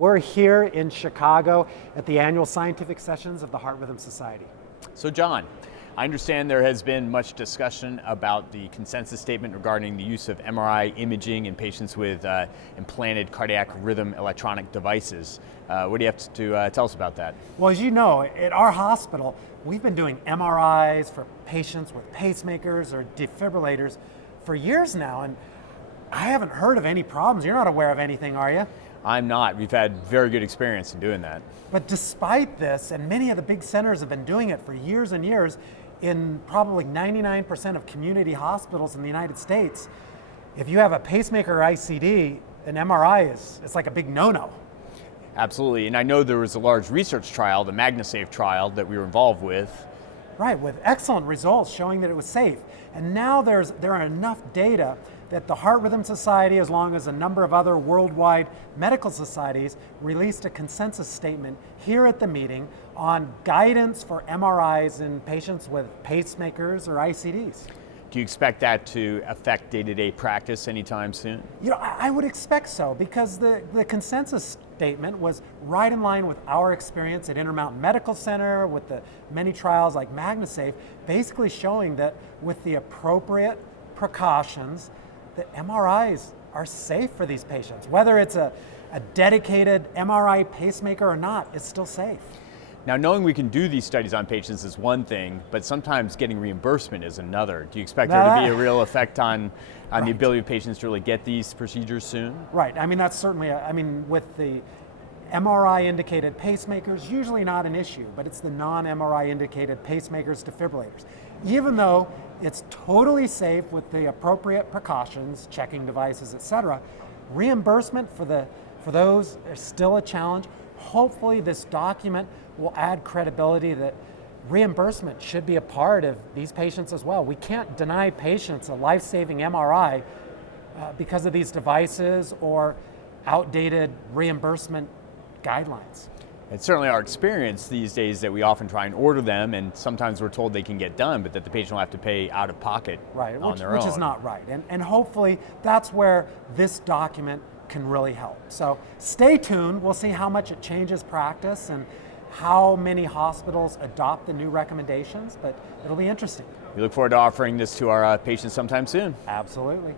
We're here in Chicago at the annual scientific sessions of the Heart Rhythm Society. So John, I understand there has been much discussion about the consensus statement regarding the use of MRI imaging in patients with implanted cardiac rhythm electronic devices. What do you have to tell us about that? Well, as you know, at our hospital, we've been doing MRIs for patients with pacemakers or defibrillators for years now, and I haven't heard of any problems. You're not aware of anything, are you? I'm not. We've had very good experience in doing that. But despite this, and many of the big centers have been doing it for years and years, in probably 99% of community hospitals in the United States, if you have a pacemaker or ICD, an MRI it's like a big no-no. Absolutely, and I know there was a large research trial, the MagnaSafe trial, that we were involved with. Right, with excellent results showing that it was safe. And now there are enough data that the Heart Rhythm Society, as long as a number of other worldwide medical societies, released a consensus statement here at the meeting on guidance for MRIs in patients with pacemakers or ICDs. Do you expect that to affect day-to-day practice anytime soon? You know, I would expect so, because the consensus statement was right in line with our experience at Intermountain Medical Center, with the many trials like MagnaSafe, basically showing that with the appropriate precautions, that MRIs are safe for these patients. Whether it's a dedicated MRI pacemaker or not, it's still safe. Now, knowing we can do these studies on patients is one thing, but sometimes getting reimbursement is another. Do you expect there to be a real effect on Right. the ability of patients to really get these procedures soon? Right, I mean, that's certainly, with the MRI indicated pacemakers, usually not an issue, but it's the non-MRI indicated pacemakers, defibrillators. Even though it's totally safe with the appropriate precautions, checking devices, etc., reimbursement for those is still a challenge. Hopefully this document will add credibility that reimbursement should be a part of these patients as well. We can't deny patients a life-saving MRI because of these devices or outdated reimbursement guidelines. It's certainly our experience these days that we often try and order them, and sometimes we're told they can get done, but that the patient will have to pay out of pocket on their own. Which is not right. And hopefully that's where this document can really help. So stay tuned. We'll see how much it changes practice and how many hospitals adopt the new recommendations, but it'll be interesting. We look forward to offering this to our patients sometime soon. Absolutely.